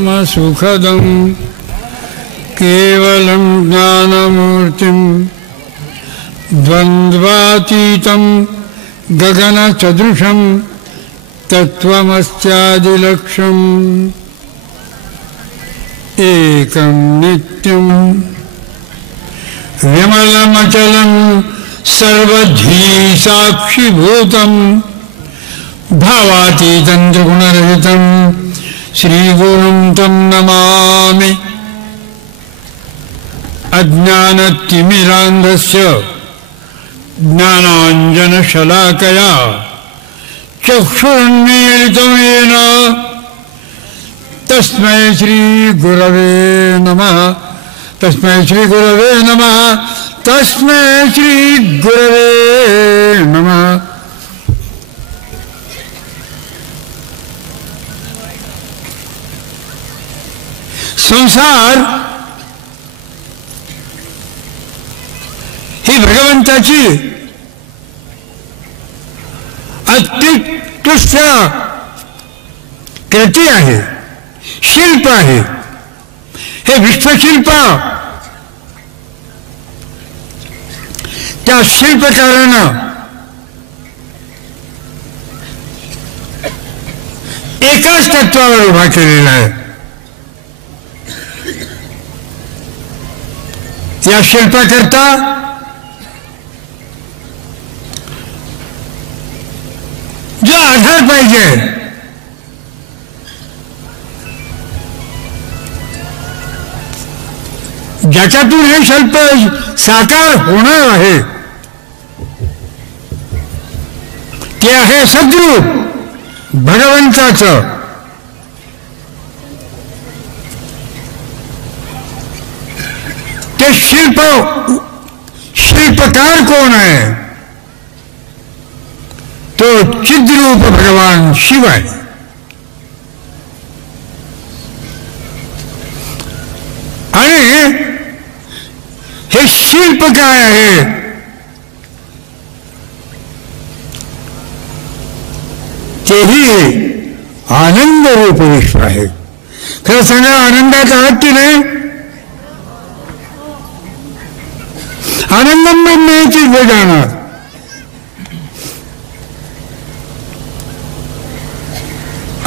सुखदं केवलं ज्ञानमूर्तिं द्वन्द्वातीतं गगनसदृशं तत्त्वमस्यादिलक्ष्यम् एकं नित्यं विमलमचलं सर्वधी साक्षिभूतं भावातीतं त्रिगुणरहितं श्रीगुरुं तं नमामि। अज्ञानतिमिरान्धस्य ज्ञानाञ्जनशलाकया चक्षुरुन्मीलितं येन तस्मै श्रीगुरवे नमः। तस्मै श्रीगुरवे नमः। तस्मै श्रीगुरवे नमः। संसार ही भगवंताची अत्युत्कृष्ट कृती आहे, शिल्प आहे। हे विश्वशिल्प त्या शिल्पकारानं एकाच तत्वावर उभा केलेला आहे। या शिल्पाकरता जो आधार पाहिजे, ज्याच्यातून हे शिल्प साकार होणार आहे, ते आहे सद्रूप भगवंताचं। ते शिल्पकार कोण आहे? तो चिद्रूप भगवान शिव आहे। आणि हे शिल्प काय आहे? तेही आनंद रूप विश्व आहे। खरं सांगा, आनंदात आहात की नाही? आनंदम ब्रह्मेची जाणार।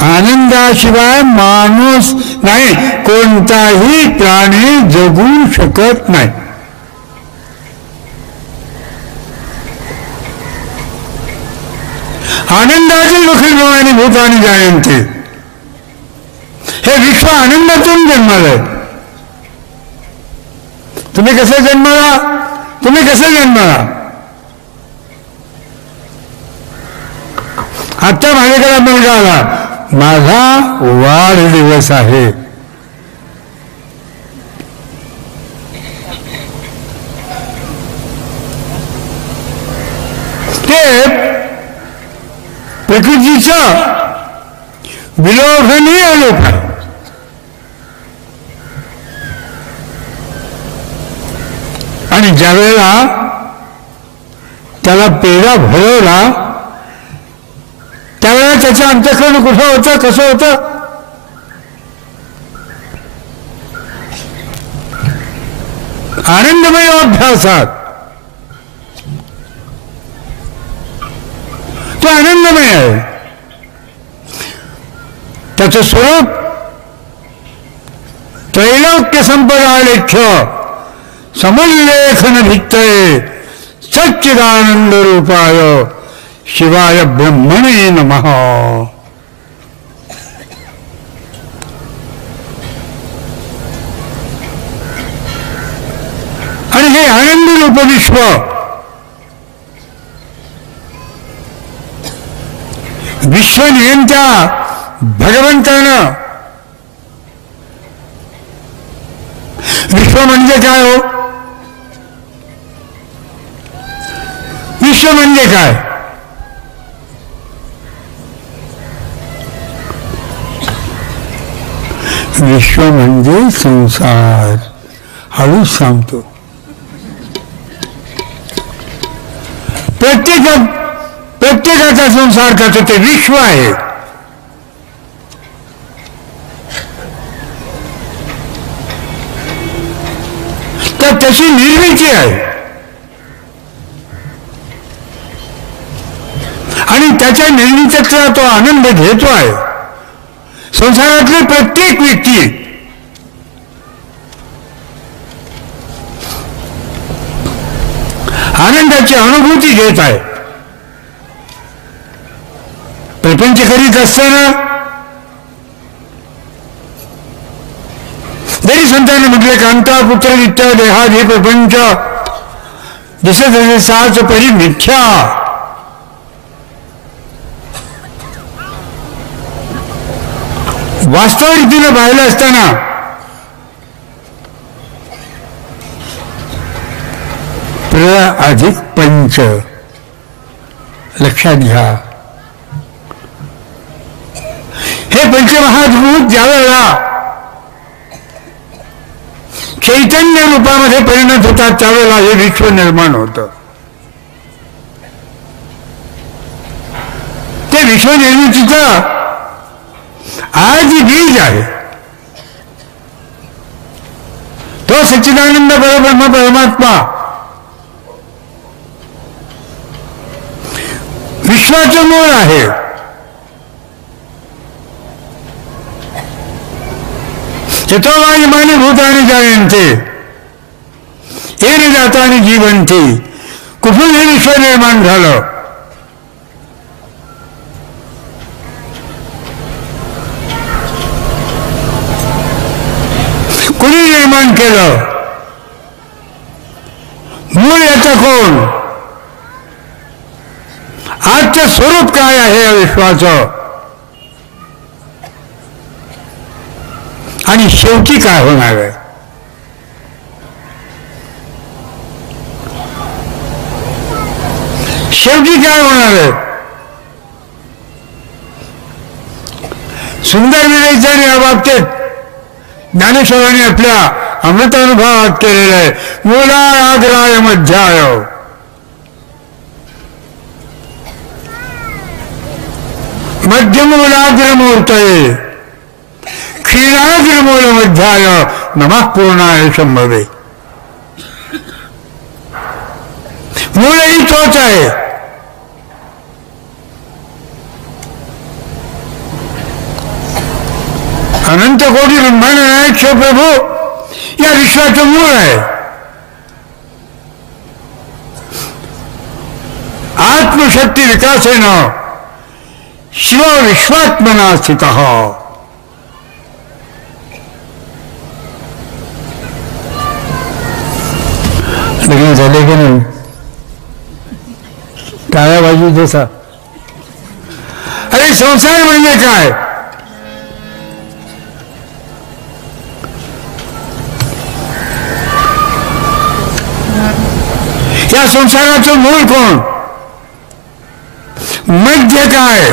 आनंदाशिवाय माणूस नाही, कोणताही प्राणी जगू शकत नाही। आनंदाची लखील भवानी भूतानी जायंते। हे विश्व आनंदातून जन्मालंय। तुम्ही कसे जन्माला? तुम्ही कसे जन्माला? आता माझ्याकडे मुलगा आला, माझा वाढदिवस आहे। ते प्रकृतीचा विलोभनीय लोक आहे। आणि ज्यावेळेला त्याला पेढा भरवला, त्यावेळेला त्याचं अंतःकरण कुठं होतं? कसं होतं? आनंदमय अभ्यासात तो आनंदमय आहे। त्याचं स्वरूप त्रैलोक्य संपदा लेख्य समुल्लेखन भित्तये सच्चिदानंद रूपाय शिवाय ब्रह्मणे नमः। आणि हे आनंद रूप विश्व विश्वनियंत्या भगवंतानं, विश्व म्हणजे काय हो? विश्व म्हणजे काय? विश्व म्हणजे संसार। हळूच सांगतो, प्रत्येकाचा संसार करतो ते विश्व आहे। तर तशी निर्मिती आहे आणि त्याच्या निर्मितीचा तो आनंद घेतो आहे. संसारातली प्रत्येक व्यक्ती आनंदाची अनुभूती घेत आहे. प्रपंच करीत असताना जरी संतांनी म्हटले कांता पुत्र नित्य देहाधी प्रपंच दिसत असे साच परी मिथ्या, वास्तव रीतीनं पाहिलं असताना प्र अधिक पंच लक्षात घ्या. हे पंचमहाभूत ज्यावेळेला चैतन्य रूपामध्ये परिणत होतात त्यावेळेला हे विश्व निर्माण होतं. ते विश्व निर्मितीचं आज बीज आहे. तो सच्चिदानंद परब्रह्म परमात्मा विश्वाचं मूळ आहे. चतुर्वायुमानी भूतानि जायन्ते येन जातानि जीवन्ति. कुठून हे विश्व निर्माण झालं? कुणी निर्माण केलं? मूळ याचं कोण? आजचं स्वरूप काय आहे या विश्वाचं आणि शेवटी काय होणार आहे? शेवटी काय होणार आहे? सुंदर विवेचन या बाबतीत ज्ञानेश्वरांनी आपल्या अमृतानुभवात केलेलं आहे. मूलाग्राय मध्याय मध्यमूलाग्रमूर्तये क्षीणाग्रमूल मध्याय नमः पूर्णाय शंभवे. मूलही तोच आहे. अनंत कोटी ब्रह्मांड नायक शिवप्रभू या विश्वाचं मूळ आहे. आत्मशक्ती विकासेनं शिव विश्वात्मना स्थितः. लग्न झाले की नाही? टाळ्या बाजू जसा. अरे संसार म्हणजे काय? या संसाराचं मूळ कोण? मध्य काय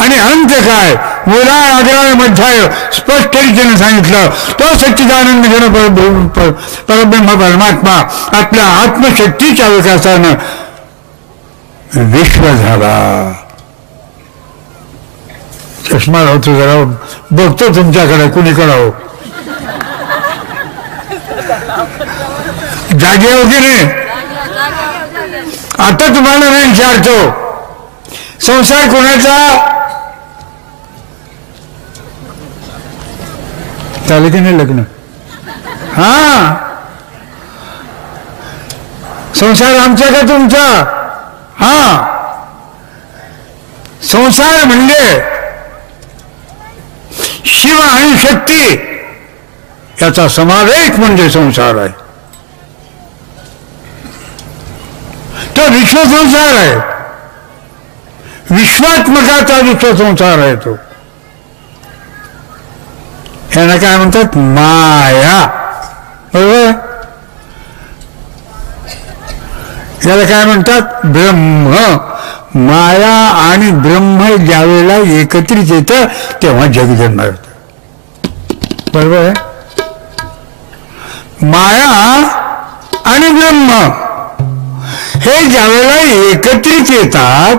आणि अंत काय? मूला आग्राय मध्याय स्पष्ट रीतीने सांगितलं. तो सच्चिदानंद घन परब्रह्म परमात्मा आपल्या आत्मशक्तीच्या विकासानं विश्व झाला. चष्मा लावतो जरा, बघतो तुमच्याकडे कुणीकडे हो. जागे वगैरे आता तुम्हाला मी विचारतो, संसार कोणाचा? चालेल की नाही लग्न? हा, संसार आमचा का तुमचा? हा, संसार म्हणजे शिव आणि शक्ती याचा समावेश म्हणजे संसार आहे. तो विश्वसंसार आहे. विश्वात्मकाचा विश्वसंसार आहे तो. यांना काय म्हणतात? माया. बरोबर? याला काय म्हणतात? ब्रह्म. माया आणि ब्रह्म ज्यावेळेला एकत्रित येतं तेव्हा जग जन्मार होतं. बरोबर आहे? माया आणि ब्रह्म हे ज्यावेळेला एकत्रित येतात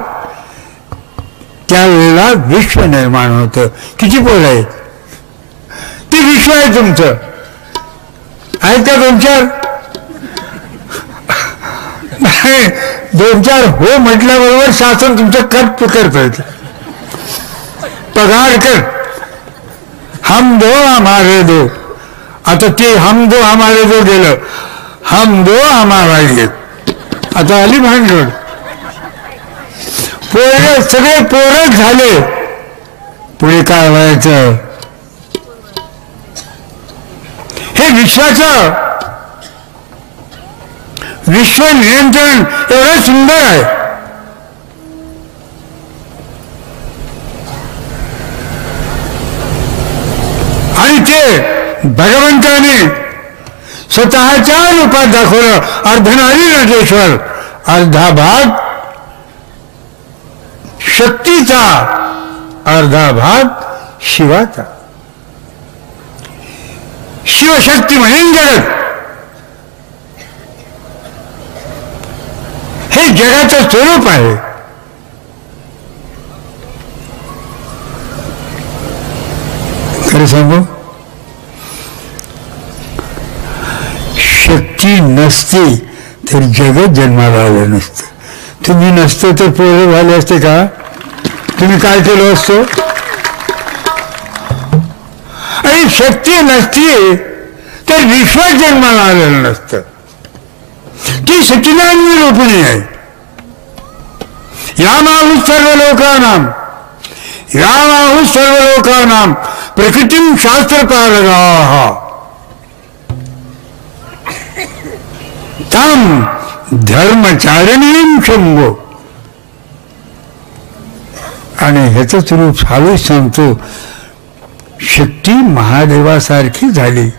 त्यावेळेला विश्व निर्माण होतं. किती पोरं आहेत? ते विश्व आहे तुमचं. आहेत का 2-4? नाही, 2-4 हो म्हटल्याबरोबर शासन तुमचं कट करत, पगार कर, हम दो हमारे दो. आता ते हम दो हमारे दो गेलं, हम दो हमारा एक. आता आली भानगड. पोरं सगळे पोरच झाले, पुढे काय व्हायचं? हे विश्वाचं विश्व नियंत्रण एवढं सुंदर आहे. आणि ते भगवंताने स्वतःच्या रूपात दाखवलं. अर्धनारी नटेश्वर, अर्धा भाग शक्तीचा, अर्धा भाग शिवाचा. शिवशक्ती म्हणून जगत. हे जगाचं स्वरूप आहे. खरं सांगू, शक्ती नसती तर जगत जन्माला आलं नसतं. तुम्ही नसतं तर पोरं झाले असते का? तुम्ही काय केलं असतं? आणि शक्ती नसती तर विश्व जन्माला आलेलं नसतं. ती सच्चिदानंद रूपिणी आहे. यामाहु सर्व लोकानां, यामाहु सर्व लोकानां प्रकृतिं शास्त्रपारगाः तां धर्मचारिणीं शंभो. आणि ह्याचं स्वरूप हळूच सांगतो. शक्ती महादेवासारखी झाली.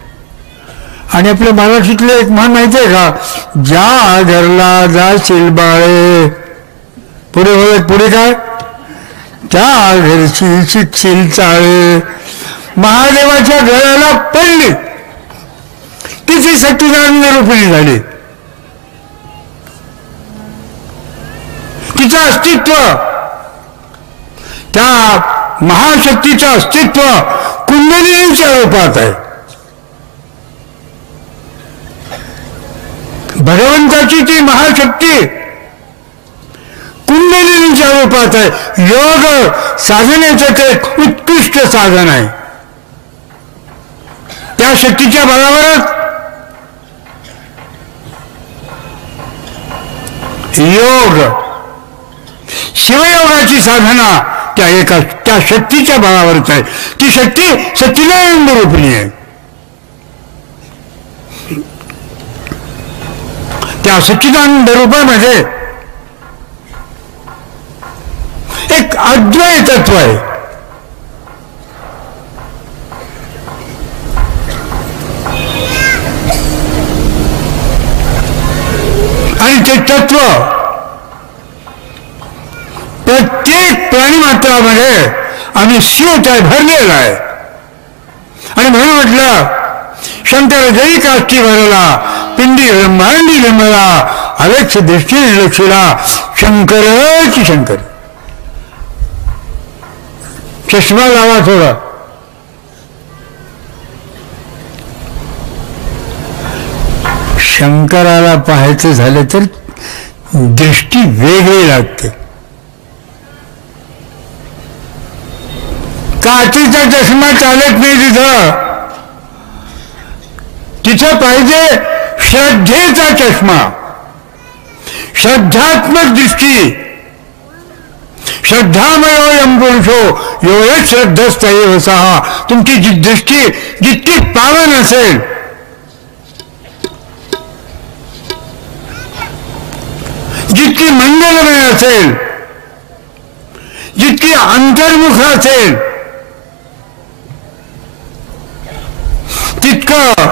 आणि आपल्या मराठीतलं एक म्हण माहिती आहे का? ज्या घरला जाशील बाळे, पुढे पुढे काय? त्या घरची शिकशील चाळे. महादेवाच्या घराला पडली, तिची सच्चिदानंद रूपिणी झाली. तिचं अस्तित्व, त्या महाशक्तीचं अस्तित्व कुंडलिनीच्या रूपात आहे. भगवंताची ती महाशक्ती कुंडलिनीच्या रूपात आहे. योग साधनेचं ते उत्कृष्ट साधन आहे. त्या शक्तीच्या बळावरच योग, शिवयोगाची साधना त्या शक्तीच्या बळावरच आहे. ती शक्ती सच्चिदानंद रूपिणी आहे. त्या सच्चिदानंद रूपामध्ये एक अद्वैत तत्व आहे. आणि ते तत्व प्रत्येक प्राणीमात्रामध्ये आम्ही शिवताय भरलेला आहे. आणि म्हणून म्हटलं, शंकर जरी काष्टी भरला, पिंडी ब्रह्मांडी रमला, अवेक्ष दृष्टीने लक्षला, शंकरची शंकर. चष्मा लावा थोडा. शंकराला पाहायचं झालं तर दृष्टी वेगळी लागते. काचेचा चष्मा चालत नाही तिथं. तिथं पाहिजे श्रद्धेचा चष्मा, श्रद्धात्मक दृष्टी. श्रद्धामयोऽयं पुरुषो यो यत् श्रद्धस्तैव सः. तुमची जी दृष्टी जितकी पावन असेल, जितकी मंगलमय असेल, जितकी अंतर्मुख असेल, तितकं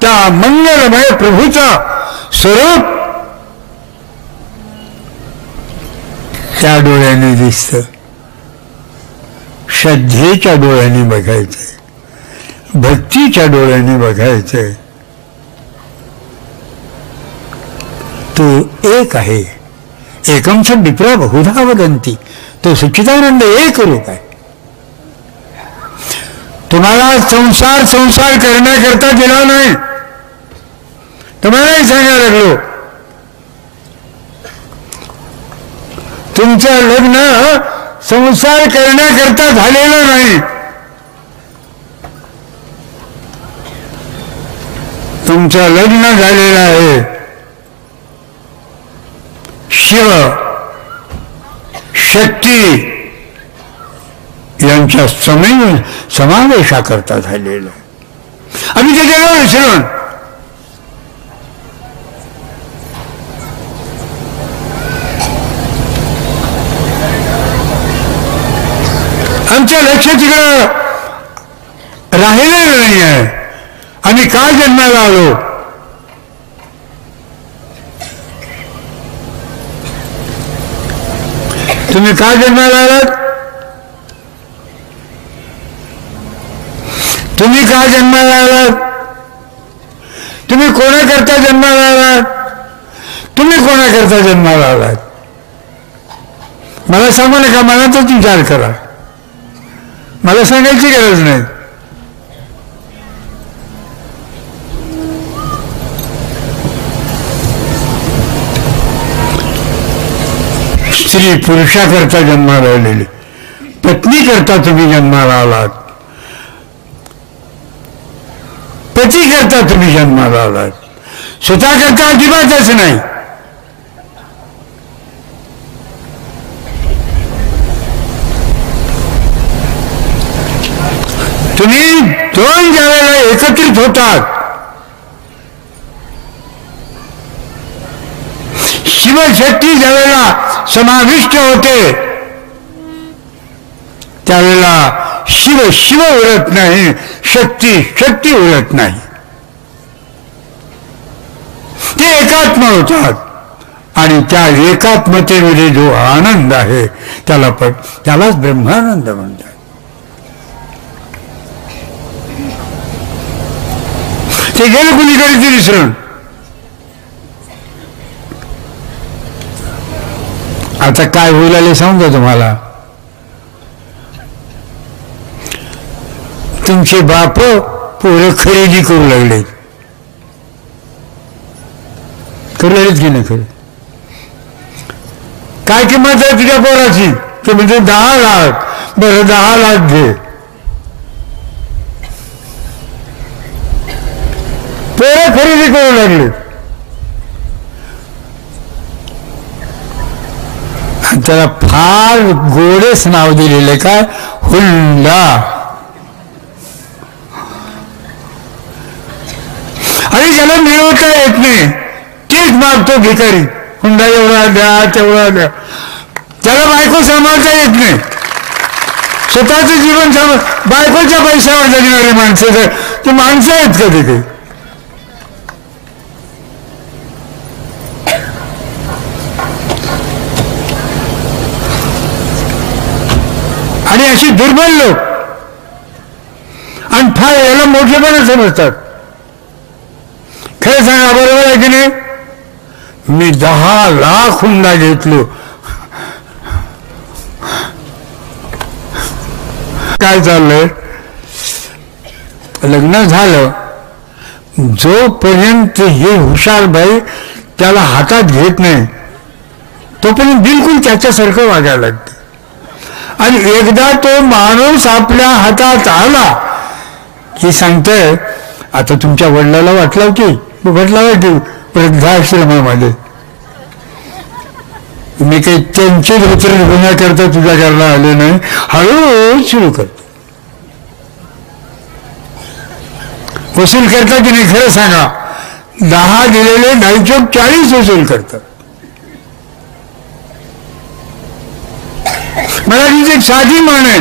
त्या मंगलमय प्रभूचा स्वरूप त्या डोळ्याने दिसतं. श्रद्धेच्या डोळ्याने बघायचंय, भक्तीच्या डोळ्याने बघायचंय. तो एक आहे. एकम च विप्रा बहुधा वदंती. तो सच्चिदानंद एक रूप आहे. तुम्हाला संसार करण्याकरता दिला नाही. तुम्हालाही सांगायला लागलो, तुमचं लग्न संसार करण्याकरता झालेलं नाही, तुमचं लग्न झालेलं आहे शिव शक्ती यांच्या समावेशाकरता झालेलं आहे. आम्ही त्याच्याला विसरून आमच्या लक्ष तिकडं राहिलेलं नाही आहे. आम्ही का जन्माला आलो, तुम्ही का जन्माला आलात, तुम्ही का जन्माला आलात, तुम्ही कोणाकरता जन्माला आलात, तुम्ही कोणाकरता जन्माला आलात, मला सांगू नका, मनातच विचार करा, मला सांगायची गरज नाही. स्त्री पुरुषाकरता जन्माला आलेली, पत्नी करता तुम्ही जन्माला आलात, पती करता तुम्ही जन्माला आलात, स्वतः करता अजिबातच नाही. तुम्ही दोन ज्यावेळेला एकत्रित होतात, शिवशक्ती ज्यावेळेला समाविष्ट होते, त्यावेळेला शिव शिव उरत नाही, शक्ती शक्ती उरत नाही, ते एकात्म होतात. आणि त्या एकात्मतेमध्ये जो आनंद आहे त्यालाच ब्रह्मानंद म्हणतात. ते गेलं कुणीकडे ते विसरून. आता काय होईल आले सांगतो तुम्हाला. तुमचे बाप पोरं खरेदी करू लागले, करू लागलेत की नाही खरं. काय किंमत आहे तुझ्या पोराची, ते म्हणजे 10 लाख. बरं 10 लाख घे. पोरं खरेदी करू लागले. त्याला फार गोडेच नाव दिलेले, काय, हुंडा. आणि ज्याला मिळवता येत नाही तेच मागतो भिकारी. हुंडा एवढा द्या, तेवढा द्या. त्याला बायको सांभाळता येत नाही, स्वतःचं जीवन बायकोच्या पैशावर जगणारी माणसं, ती माणसं आहेत का तिथे. आणि अशी दुर्बल लोक, आणि फार याला मोठेपणा समजतात. खरं सांगा, बरोबर आहे की नाही. मी 10 लाख हुंडा घेतलो. काय चाललंय, लग्न झालं, जोपर्यंत हे हुशार बाई त्याला हातात घेत नाही तोपर्यंत बिलकुल त्याच्यासारखं वागायला लागते. आणि एकदा तो माणूस आपल्या हातात आला की सांगतोय, आता तुमच्या वडिलाला वाटलं की म्हटलं की वृद्धाश्रमामध्ये मी काही त्यांचे धोत्र निभवण्याकरता तुझ्या घरला आले नाही, हळूहळू सुरू करतो. वसूल करता की नाही खरं सांगा. 10 दिलेले 2.5 40 वसूल करतात. मराठीची एक साधी म्हण आहे,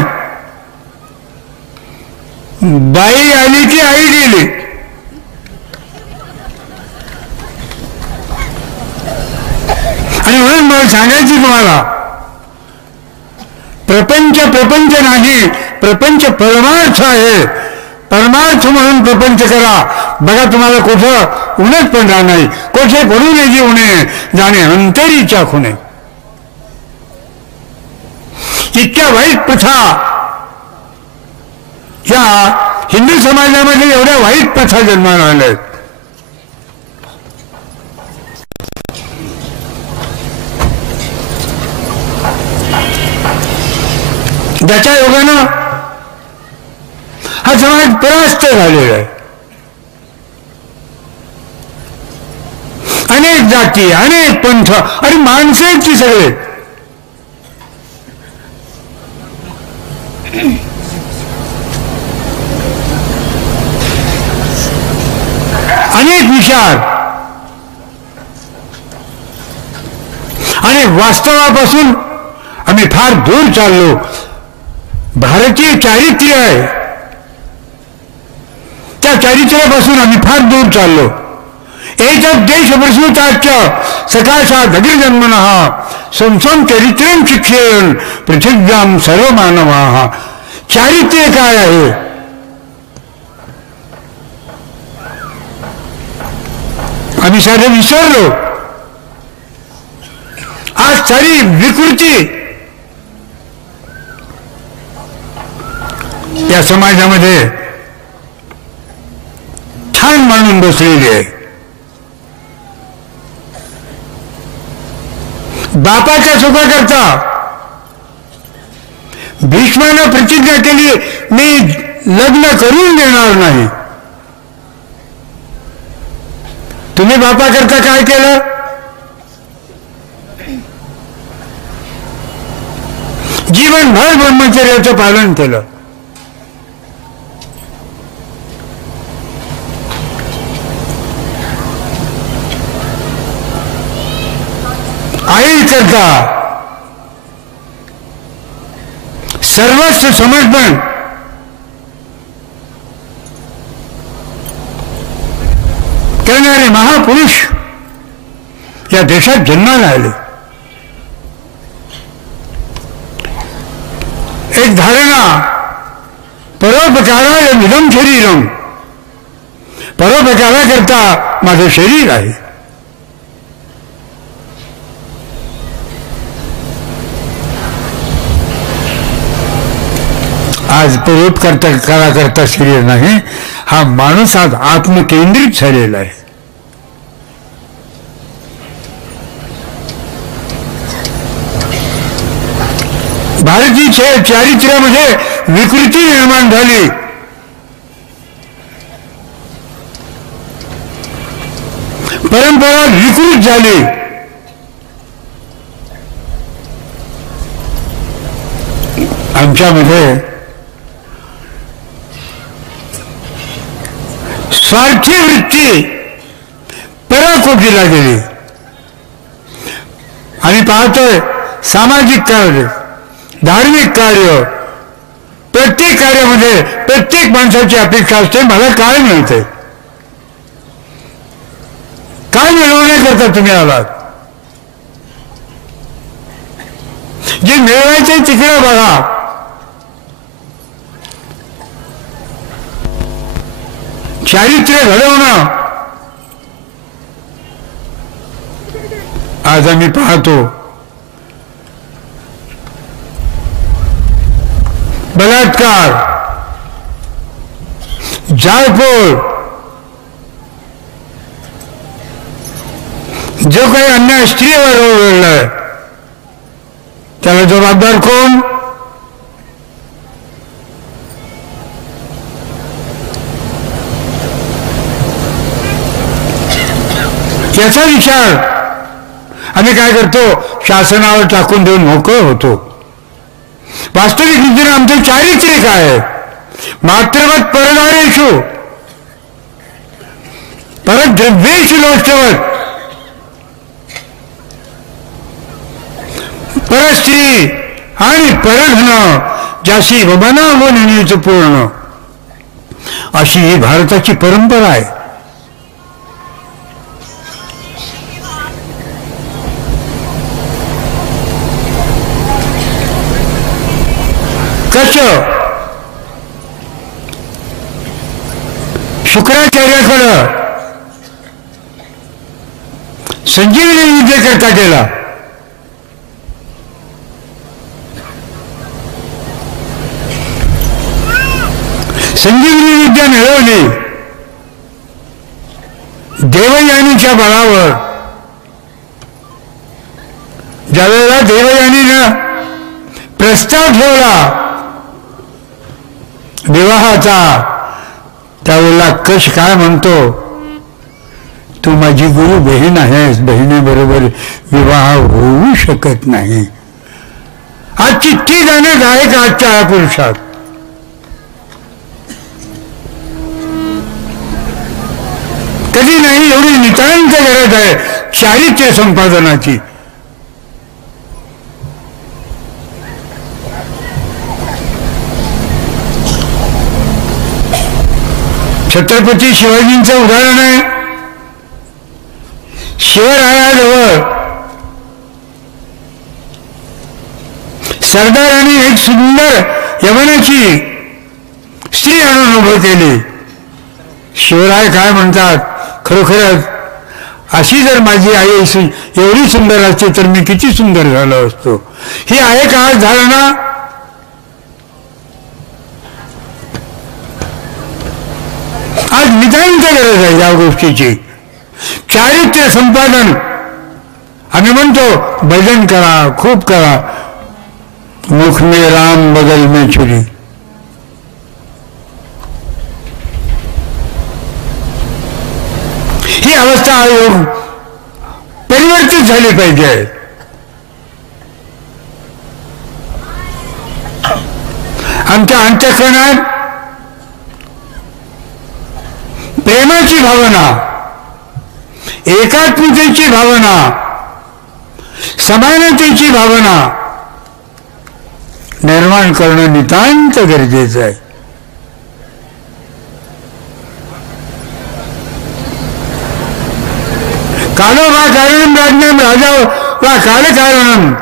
बाई आली की आई गेली. आणि म्हणून मला सांगायची तुम्हाला, प्रपंच नाही, प्रपंच परमार्थ आहे. परमार्थ म्हणून प्रपंच करा. बघा तुम्हाला कुठं उन्हात पडणार नाही. कोठे पडू नये जी उणे, जाणे अंतरीच्या खुणे. इतक्या वाईट प्रथा या हिंदू समाजामध्ये, एवढ्या वाईट प्रथा जन्माला आल्या आहेत. ज्याच्या योगानं हा समाज परास्त झालेला आहे. अनेक जाती, अनेक पंथ आणि माणसं आहेत ती सगळे. अनेक विचार आणि वास्तवापासून आम्ही फार दूर चाललो. भारतीय चारित्र्य आहे, त्या चारित्र्यापासून आम्ही फार दूर चाललो. एतत् देशप्रसूताच्च सकाशात् अग्रजन्मनः संसं चरित्रं शिक्षेयन् पृथिव्यां सर्वमानवाः. चारित्र्य काय आहे? आम्ही सारे विसरलो. आज सारी विकृती या समाजामध्ये ठाण मांडून बसलेली आहे. बापाच्या सुखाकरता भीष्मानं प्रतिज्ञा केली, मी लग्न करून देणार नाही. तुम्ही बापाकरता काय केलं? जीवनभर ब्रह्मचर्याचं पालन केलं. आई करता सर्वस्व समर्पण करणारे महापुरुष या देशात जन्माला आले. एक धारणा, परोपकाराय इदं शरीरम, परोपकाराकरता माझं शरीर आहे. आज परोपकाराकरता शरीर नाही, हा माणूस आज आत्मकेंद्रित झालेला आहे. भारतीय चारित्र्यामध्ये विकृती निर्माण झाली. परंपरा विकृत झाली. आमच्यामध्ये स्वार्थी वृत्ती पराकोटीला गेली. आम्ही पाहतोय सामाजिक कार्य, धार्मिक कार्य, प्रत्येक कार्यामध्ये प्रत्येक माणसाची अपेक्षा असते, मला काय मिळते, काय मिळवण्याकरता तुम्ही आलात. जे मिळवायचे तिकडे बघा. चारित्र्य घडवणं आज आम्ही पाहतो. बलात्कार, जाळपोळ, जो काही अन्याय स्त्रीवर घडलाय त्याला जबाबदार कोण? याचा विचार आम्ही काय करतो? शासनावर टाकून देऊन मोकळं होतो. वास्तविक रीतीने आमचं चारित्र्य काय आहे? मात्रवत परदारेषु परद्रव्येषु लोष्टवत, परस्त्री आणि परधन ज्याशी बनावं नेण्याचं पूर्ण, अशी ही भारताची परंपरा आहे. कसं शुक्राचार्याकडं संजीवनी विद्येकरता केला. संजीवनी विद्या मिळवली देवयानीच्या बळावर. ज्यावेळेला देवयानीनं प्रस्ताव ठेवला विवाहाचा, त्यावेळेला कश काय म्हणतो, तू माझी गुरु बहीण आहेस, बहिणीबरोबर विवाह होऊ शकत नाही. आज चिठ्ठी गाणं गायक आजच्या या पुरुषात. कधी नाही, एवढी नितांत गरज आहे चारित्र्य संपादनाची. छत्रपती शिवाजींचं उदाहरण आहे. शिवरायाजवळ सरदारांनी एक सुंदर यवनाची स्त्री आणून उभं केली. शिवराय काय म्हणतात, खरोखरच अशी जर माझी आई एवढी सुंदर असते तर मी किती सुंदर झालो असतो. ही आहे का आज धारणा? आज नितांत गरज आहे या गोष्टीची. चारित्र्य संपादन. आम्ही म्हणतो भजन करा, खूप करा, मुख में राम बगल में छुरी. ही अवस्था आयोग परिवर्तित झाली पाहिजे. आमच्या अंतःकरणात प्रेमाची भावना, एकात्मतेची भावना, समानतेची भावना निर्माण करणं नितांत गरजेचं आहे. कालो वा कारणम राज्ञम राजा वा काल कारणम.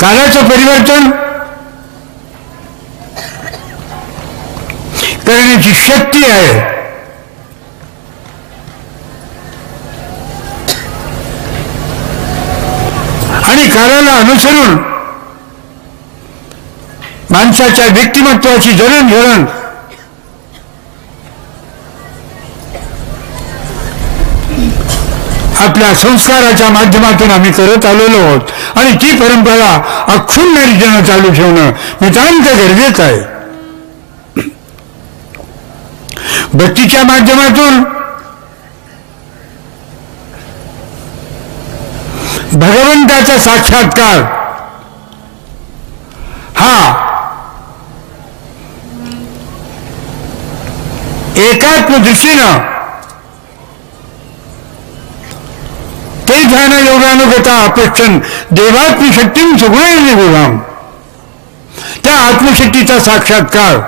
कालाचं परिवर्तन करण्याची शक्ती आहे. आणि कालाला अनुसरून माणसाच्या व्यक्तिमत्वाची जडणघडण आपल्या संस्काराच्या माध्यमातून आम्ही करत आलेलो आहोत. आणि ती परंपरा अक्षुण्ण रीतीनं चालू ठेवणं नितांत गरजेचं आहे. भक्तीच्या माध्यमातून भगवंताचा साक्षात्कार हा एकात्म दृष्टीनं ते ध्यान योगानुगता अपेक्षण देवात्मशक्तीं सुगुणे गुणाम. त्या आत्मशक्तीचा साक्षात्कार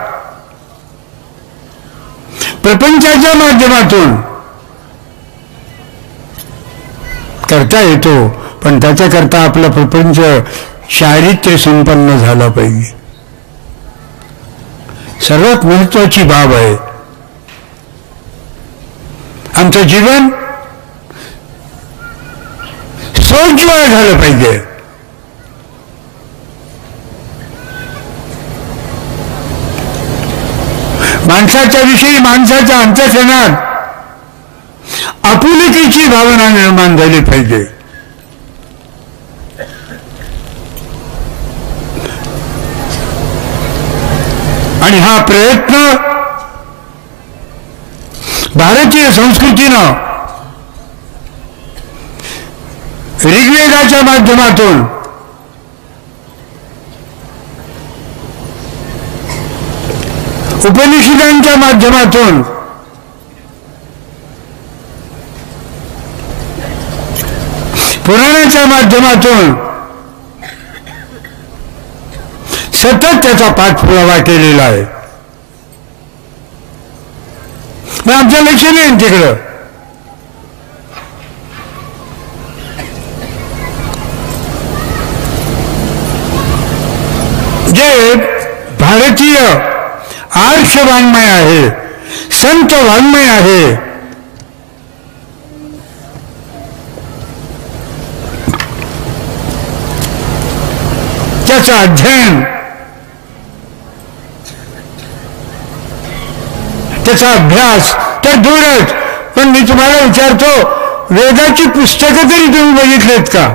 प्रपंचाच्या माध्यमातून करता येतो, पण त्याच्याकरता आपला प्रपंच चारित्र्य संपन्न झाला पाहिजे. सर्वात महत्वाची बाब आहे. आमचं जीवन सोज्वळ झालं पाहिजे. माणसाच्या विषयी माणसाच्या अंतःकरणात आपुलकीची भावना निर्माण झाली पाहिजे. आणि हा प्रयत्न भारतीय संस्कृतीनं ऋग्वेदाच्या माध्यमातून उपनिषदांच्या माध्यमातून पुराणाच्या माध्यमातून सतत त्याचा पाठपुरावा केलेला आहे. मग आमच्या लक्ष नाही तिकडं. जे भारतीय आर्ष वाङ्मय आहे, संत वाङ्मय आहे, त्याचा अध्ययन, त्याचा अभ्यास तर दूरच. पण मी तुम्हाला विचारतो, वेदाची पुस्तकं तरी तुम्ही बघितलेत का?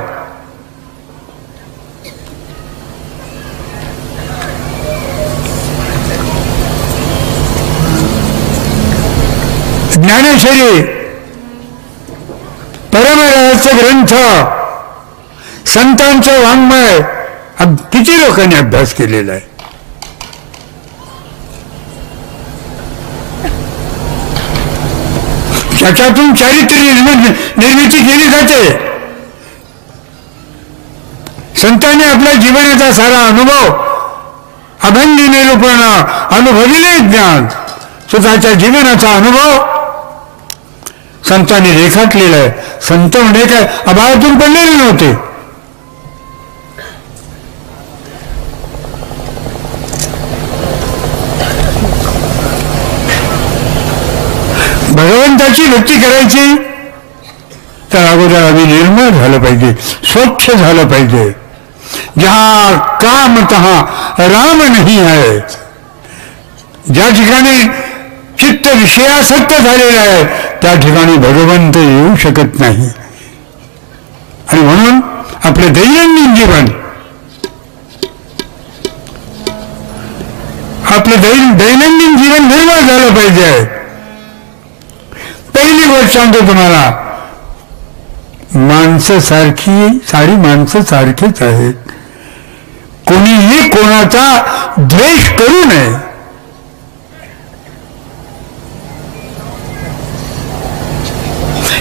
ज्ञानेश्वरी, परमरहस्य ग्रंथ, संतांचं वाङ्मय किती लोकांनी अभ्यास केलेला आहे. त्याच्यातून चारित्र्य निर्मिती केली जाते. संतांनी आपल्या जीवनाचा सारा अनुभव, अभंगी निरूपण, अनुभविले ज्ञान, स्वतःच्या जीवनाचा अनुभव संतांनी रेखाटलेला आहे. संत म्हणजे काय आभाळातून पडलेले नव्हते. भगवंताची भक्ती करायची तर अगोदर आम्ही निर्मळ झालं पाहिजे, स्वच्छ झालं पाहिजे. जहा काम तहा राम नाही आहे. ज्या ठिकाणी चित्त विषयासक्त झालेलं आहे त्या ठिकाणी भगवंत येऊ शकत नाही. आणि म्हणून आपलं दैनंदिन जीवन, आपलं दैनंदिन जीवन निर्मळ झालं पाहिजे. पहिली गोष्ट सांगतो तुम्हाला, माणसं सारी माणसं सारखीच आहेत. कोणीही कोणाचा द्वेष करू नये.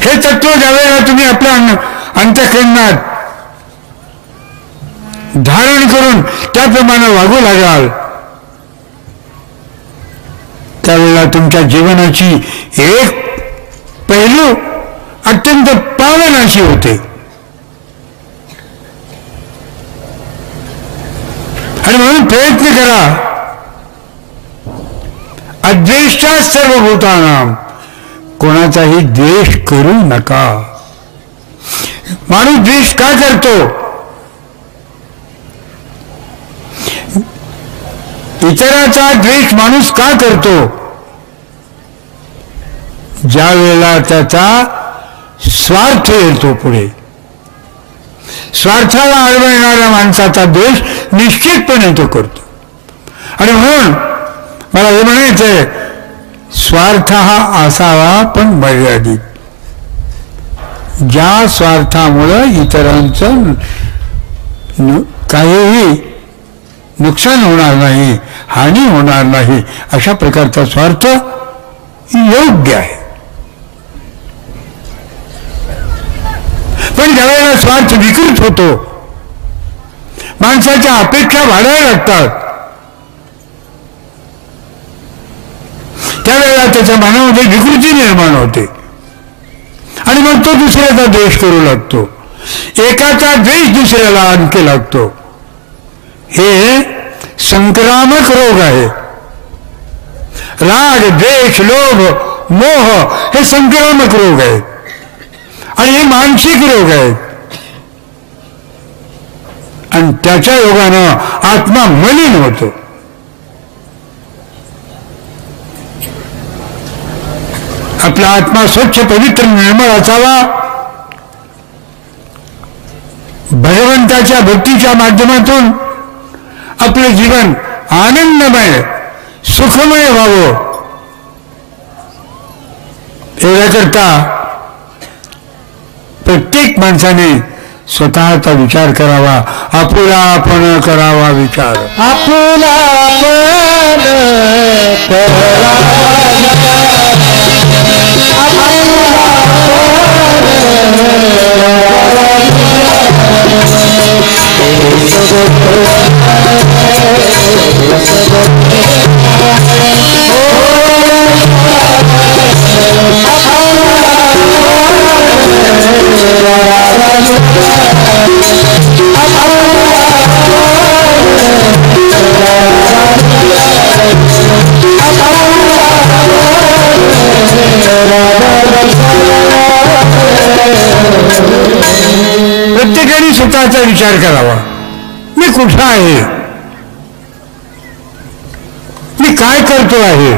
हे तत्व ज्यावेळेला तुम्ही आपल्या अंतःकरणात धारण करून त्याप्रमाणे वागू लागाल त्यावेळेला तुमच्या जीवनाची एक पैलू अत्यंत पावन अशी होते. आणि म्हणून प्रयत्न करा, अद्वेष्टा सर्वभूतानां, कोणाचाही द्वेष करू नका. माणूस द्वेष का करतो? इतराचा द्वेष माणूस का करतो? ज्या वेळेला त्याचा स्वार्थ येतो पुढे, स्वार्थाला अडवणाऱ्या माणसाचा द्वेष निश्चितपणे तो करतो. आणि म्हणून मला हे म्हणायचंय, स्वार्थ हा असावा पण मर्यादित. ज्या स्वार्थामुळं इतरांचं काहीही नुकसान होणार नाही, हानी होणार नाही, अशा प्रकारचा स्वार्थ योग्य आहे. पण ज्यावेळेला स्वार्थ विकृत होतो, माणसाच्या अपेक्षा वाढायला लागतात, त्यावेळेला त्याच्या मनामध्ये विकृती निर्माण होते आणि मग तो दुसऱ्याचा द्वेष करू लागतो. एकाचा द्वेष दुसऱ्याला आणखी लागतो. हे संक्रामक रोग आहे. राग, द्वेष, लोभ, मोह हे संक्रामक रोग आहेत आणि हे मानसिक रोग आहेत. आणि त्याच्या योगानं आत्मा मलिन होतो. आपला आत्मा स्वच्छ, पवित्र, निर्मळ असावा. भगवंताच्या भक्तीच्या माध्यमातून आपलं जीवन आनंदमय, सुखमय व्हावं, याकरता प्रत्येक माणसाने स्वतःचा विचार करावा. आपुला आपण करावा विचार, आपुला आपण करावा. प्रत्येकाने स्वतःचा विचार करावा. मी कुठं आहे, मी काय करतो आहे,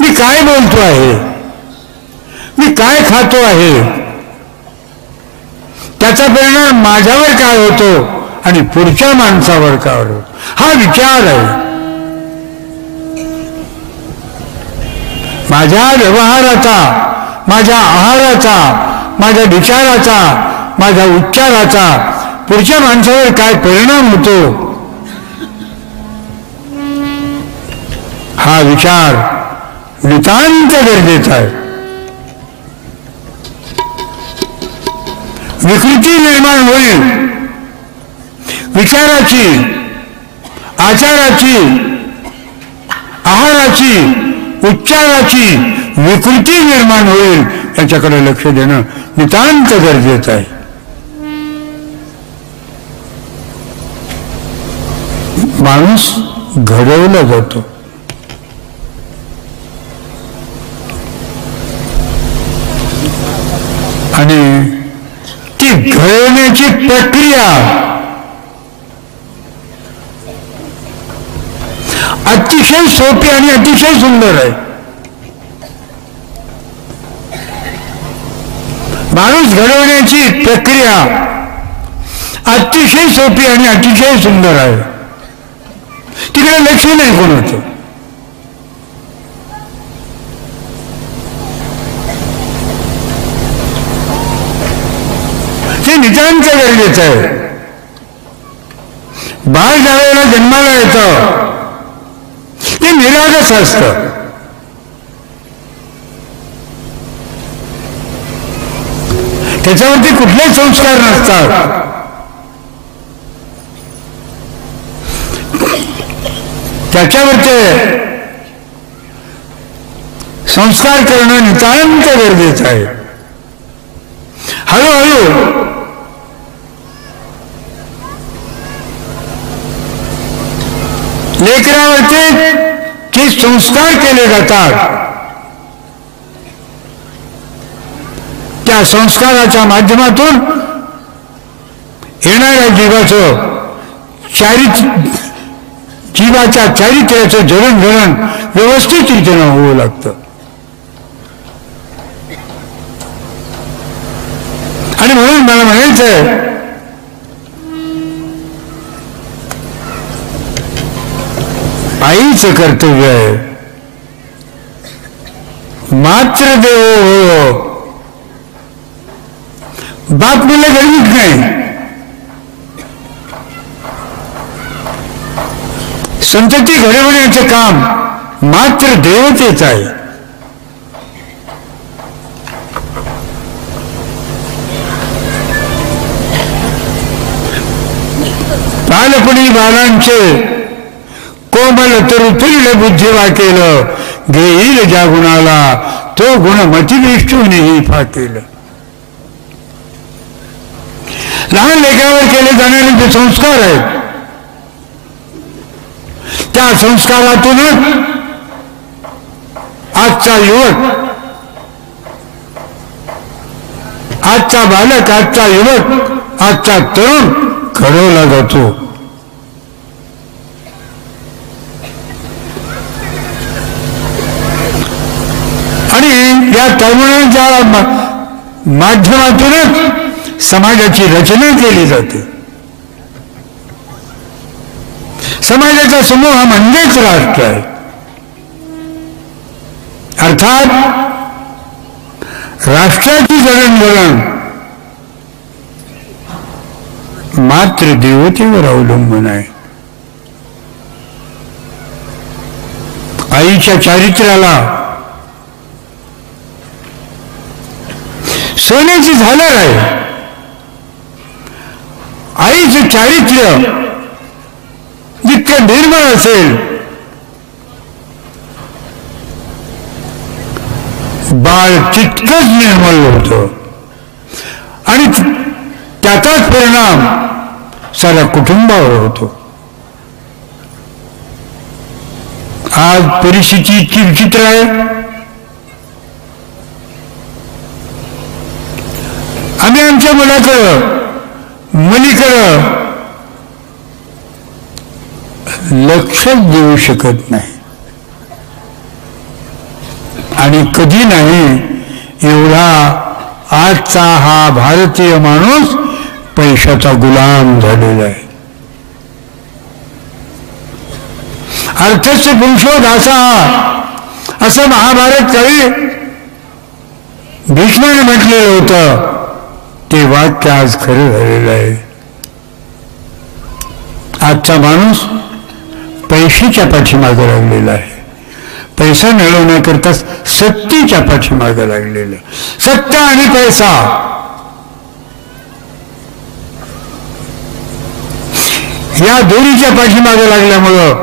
मी काय बोलतो आहे, मी काय खातो आहे, त्याचा परिणाम माझ्यावर काय होतो आणि पुढच्या माणसावर काय होतो, हा विचार आहे. माझ्या व्यवहाराचा, माझ्या आहाराचा, माझ्या विचाराचा, माझ्या उच्चाराचा पुढच्या माणसावर काय परिणाम होतो, हा विचार नितांत गरजेचा आहे. विकृती निर्माण होईल, विचाराची, आचाराची, आहाराची, उच्चाराची विकृती निर्माण होईल, याच्याकडे लक्ष देणं नितांत गरजेचं आहे. माणूस घडवला जातो, आणि ती घडवण्याची प्रक्रिया अतिशय सोपी आणि अतिशय सुंदर आहे. माणूस घडवण्याची प्रक्रिया अतिशय सोपी आणि अतिशय सुंदर आहे. तिकडे लक्ष नाही कोणाचं. ते नितांत गरजेचं आहे. बाळ ज्यावेळेला जन्माला येतं ते निरागस असतं. त्याच्यावरती कुठलेच संस्कार नसतात. त्याच्यावरचे संस्कार करणं नितांत गरजेचं आहे. हळूहळू लेकरावरचे जे संस्कार केले जातात त्या संस्काराच्या माध्यमातून येणाऱ्या जीवाच्या चारित्र्याचं जडणघडण व्यवस्थित रीतीनं होऊ लागतं. आणि म्हणून मला म्हणायचंय, आईचं कर्तव्य आहे मात्र देवो हो. बाप मुलं गरमीत नाही. संतती घडवण्याचं काम मात्र देवतेच आहे. बालपणी बालांचे कोमल तरुतुल्य बुद्धी वाटेल, घेईल ज्या गुणाला तो गुण मतिविष्णूनेही फाकेल. लहान लेकरावर केले जाणारे जे संस्कार आहेत त्या संस्कारातूनच आजचा युवक, आजचा बालक, आजचा युवक, आजचा तरुण घडवला जातो. आणि या तरुणांच्या माध्यमातूनच समाजाची रचना केली जाते. समाजाचा समूह म्हणजेच राष्ट्र आहे. अर्थात राष्ट्राची जडणघडण मात्र देवतेवर अवलंबून आहे. आईच्या चारित्र्याला सोन्याची झालर आहे. आईचं चारित्र्य जितकं निर्मळ असेल बाळ तितकंच निर्मळ होतं आणि त्याचाच परिणाम साऱ्या कुटुंबावर होतो. आज परिस्थिती इतकी विचित्र आहे. आम्ही आमच्या मुलाकडं मुलीकडं लक्षच देऊ शकत नाही आणि कधी नाही. एवढा आजचा हा भारतीय माणूस पैशाचा गुलाम झालेला आहे. अर्थस्य पुरुषो दासा असं महाभारत काळी भीष्माने म्हटलेलं होतं. ते वाक्य आज खरं झालेलं आहे. आजचा माणूस पैशाच्या पाठीमागे लागलेला आहे. पैसा मिळवण्याकरता सत्तेच्या पाठीमागे लागलेला. सत्ता आणि पैसा या दोन्हीच्या पाठीमागे लागल्यामुळं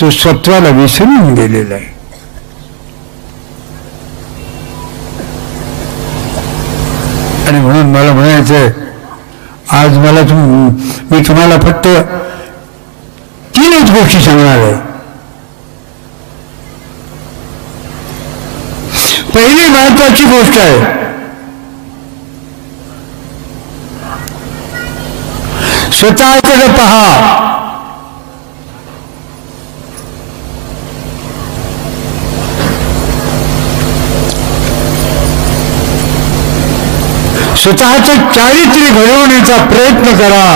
तो सत्वाला विसरून गेलेला आहे. आणि म्हणून मला म्हणायचंय, आज मला मी तुम्हाला फक्त 3च गोष्टी सांगणार आहे. पहिली महत्वाची गोष्ट आहे, स्वतःकडे पहा. स्वतःचं चारित्र्य घडवण्याचा प्रयत्न करा.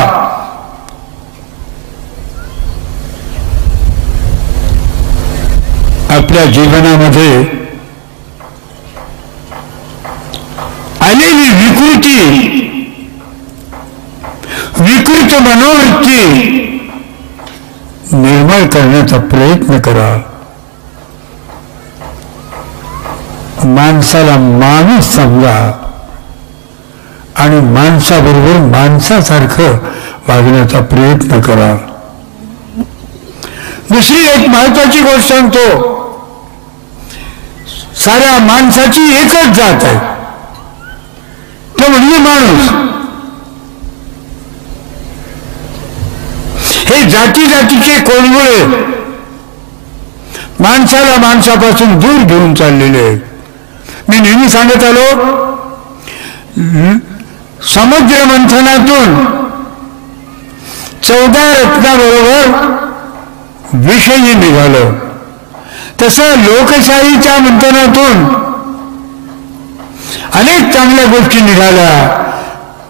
आपल्या जीवनामध्ये आलेली विकृत मनोवृत्ती निर्माण करण्याचा प्रयत्न करा. माणसाला माणूस समजा आणि माणसाबरोबर माणसासारखं वागण्याचा प्रयत्न करा. दुसरी एक महत्वाची गोष्ट सांगतो, साऱ्या माणसाची एकच जात आहे, तो म्हणजे माणूस. हे जाती जातीचे कोळवळे माणसाला माणसापासून दूर घेऊन चाललेले आहेत. मी नेहमी सांगत आलो, समुद्र मंथनातून 14 रत्नाबरोबर विषयी निघालं, तसं लोकशाहीच्या मंथनातून अनेक चांगल्या गोष्टी निघाल्या,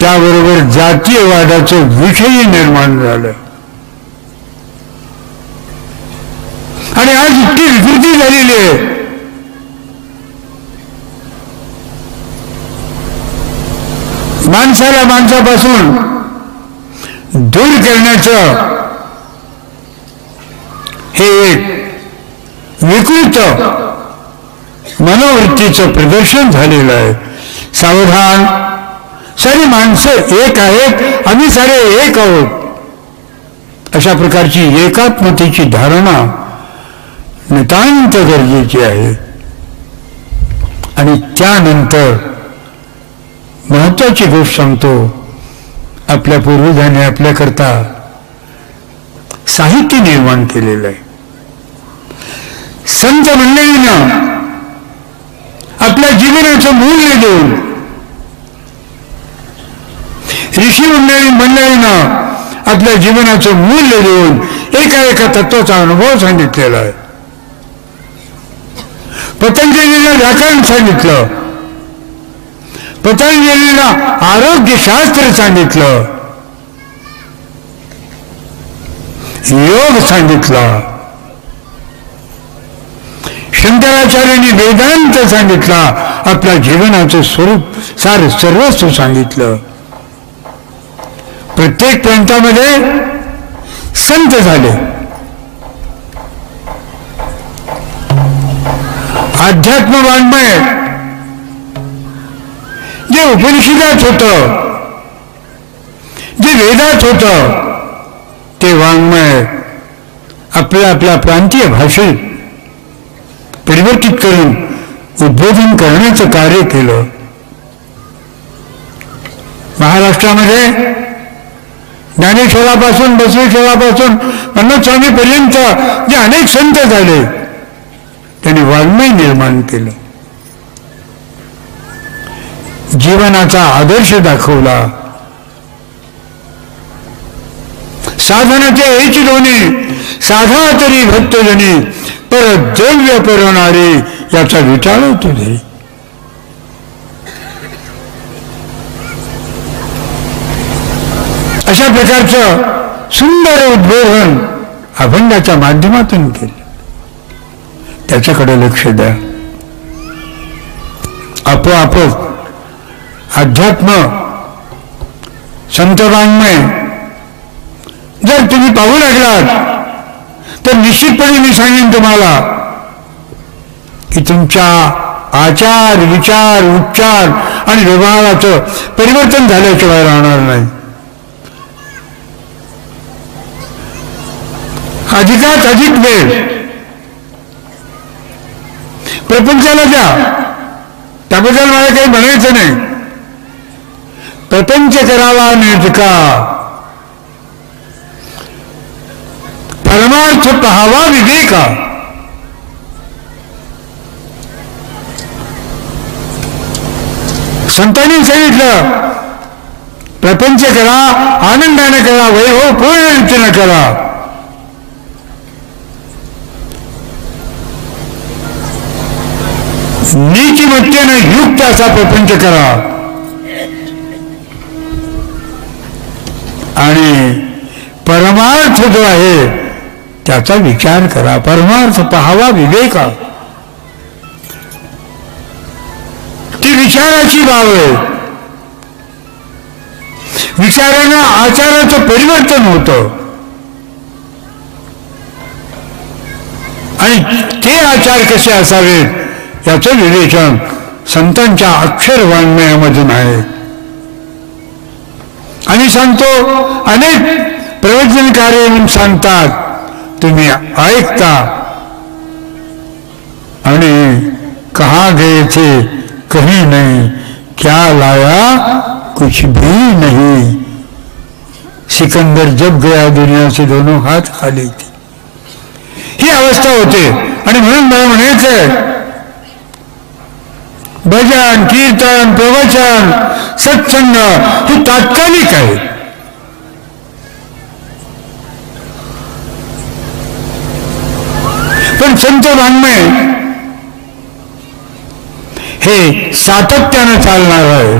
त्याबरोबर जातीयवादाचं विषयी निर्माण झालं. आणि आज इतकी विकृती झालेली आहे. माणसाला माणसापासून दूर करण्याचं हे एक विकृत मनोवृत्तीचं प्रदर्शन झालेलं आहे. सावधान, सारी माणसं एक आहेत, आम्ही सारे एक आहोत, अशा प्रकारची एकात्मतेची धारणा नितांत गरजेची आहे. आणि त्यानंतर महत्वाची गोष्ट सांगतो, आपल्या पूर्वजांनी आपल्याकरता साहित्य निर्माण केलेलं आहे. संत मंडळीनं आपल्या जीवनाचं मूल्य देऊन, ऋषी मंडळीनं आपल्या जीवनाचं मूल्य देऊन एका तत्वाचा अनुभव सांगितलेला आहे. पतंजलीला व्याकरण सांगितलं, पतंजलीला आरोग्यशास्त्र सांगितलं, योग सांगितला, शंकराचार्यांनी वेदांत सांगितला, आपल्या जीवनाचं स्वरूप सर्वस्व सांगितलं. प्रत्येक पंथामध्ये संत झाले. अध्यात्म वाङ्मय जे उपनिषदात होतं, जे वेदात होतं, ते वाङ्मय आपल्या प्रांतीय भाषेत परिवर्तित करून उद्बोधन करण्याचं कार्य केलं. महाराष्ट्रामध्ये ज्ञानेश्वरापासून, बसवेश्वरापासून मन्नस्वामीपर्यंत जे अनेक संत झाले, त्यांनी वाङ्मय निर्माण केलं, जीवनाचा आदर्श दाखवला. साधनाचे हेच दोन्ही, साधा तरी भक्तजनी, पर द्रव्य परवणारे याचा विचार होतो दे. अशा प्रकारचं सुंदर उद्बोधन अभंगाच्या माध्यमातून केलं. त्याच्याकडे लक्ष द्या. आपोआपच अध्यात्म संतवाङ्मय जर तुम्ही पाहू लागलात तर निश्चितपणे मी सांगेन तुम्हाला की तुमच्या आचार विचार उच्चार आणि व्यवहाराचं परिवर्तन झाल्याशिवाय राहणार नाही. अधिकात अधिक वेळ प्रपंचाला द्या. त्याबद्दल मला काही म्हणायचं नाही. प्रपंच करावा नेटका, परमार्थ पहावा विवेका. संतांनी सांगितलं प्रपंच करा, आनंदाने करा, वैभव पूर्ण रीतीने करा. नीतिमत्तेने युक्त असा प्रपंच करा आणि परमार्थ जो आहे त्याचा विचार करा. परमार्थ पहावा विवेका. ती विचाराची बाब आहे. विचारानं आचाराचं परिवर्तन होतं आणि ते आचार कसे असावेत याचं विवेचन संतांच्या अक्षर वाङ्मयामधून आहे. आणि सांगतो, अनेक प्रवचनकार्य म्हणून सांगतात, तुम्ही ऐकता आणि कहाँ गए थे कहीं नहीं, क्या लाया कुछ भी नहीं. सिकंदर जब गया दुनिया से दोनों हाथ खाली थी. ही अवस्था होते. आणि म्हणून मला म्हणायचंय भजन कीर्तन प्रवचन सत्संग हे तात्कालिक आहे. पण संत वाङ्मय हे सातत्यानं चालणार आहे.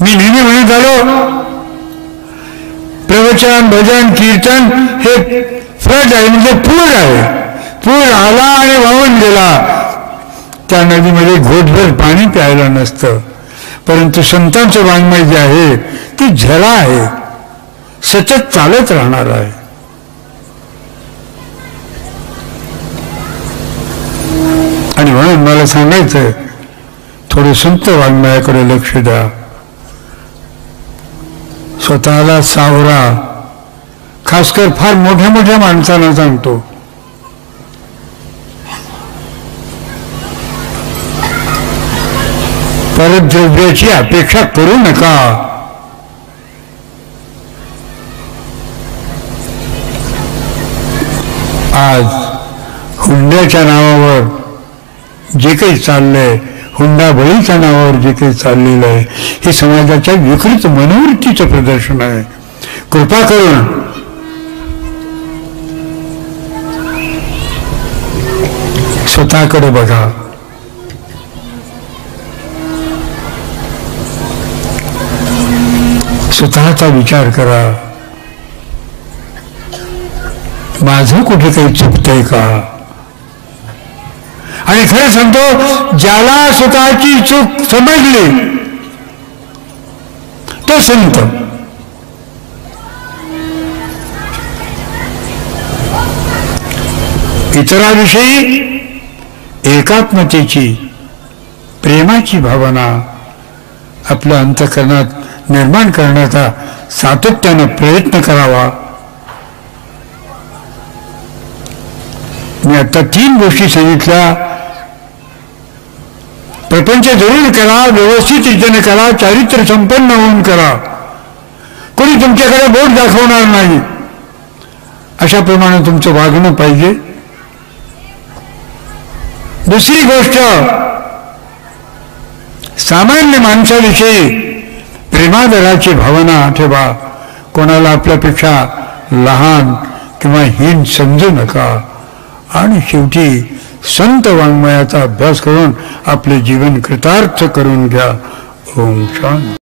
मी नेहमी म्हणत आलो प्रवचन भजन कीर्तन हे फ्लड आहे, म्हणजे पूर आहे. पूर आला आणि वाहून गेला, त्या नदीमध्ये घोटभर पाणी प्यायला नसतं. परंतु संतांचं वाङ्मय जे आहे ती झरा आहे, सतत चालत राहणार आहे. आणि म्हणून मला सांगायचं थोडं संत वाङ्मयाकडे लक्ष द्या. स्वतःला सावरा. खासकर फार मोठ्या मोठ्या माणसांना सांगतो, परद्रव्याची अपेक्षा करू नका. आज हुंड्याच्या नावावर जे काही चाललंय, हुंडाबळीच्या नावावर जे काही चाललेलं आहे, हे समाजाच्या विकृत मनोवृत्तीचं प्रदर्शन आहे. कृपा करून स्वतःकडे बघा. स्वतःचा विचार करा. माझं कुठे काही चुकतंय का? आणि खरं सांगतो, ज्याला स्वतःची चूक समजली तो संत. इतराविषयी एकात्मतेची प्रेमाची भावना आपल्या अंतःकरणात निर्माण करण्याचा सातत्यानं प्रयत्न करावा. मी आता 3 गोष्टी सांगितल्या. प्रपंच जरूर करा, व्यवस्थित रीतीने करा, चारित्र्य संपन्न होऊन करा. कोणी तुमच्याकडे बोट दाखवणार नाही अशाप्रमाणे तुमचं वागणं पाहिजे. दुसरी गोष्ट, सामान्य माणसाविषयी प्रेमादराची भावना ठेवा. कोणाला आपल्यापेक्षा लहान किंवा हीन समजू नका. आणि शेवटी संत वाङ्मयाचा अभ्यास करून आपले जीवन कृतार्थ करून घ्या. ओम शांती.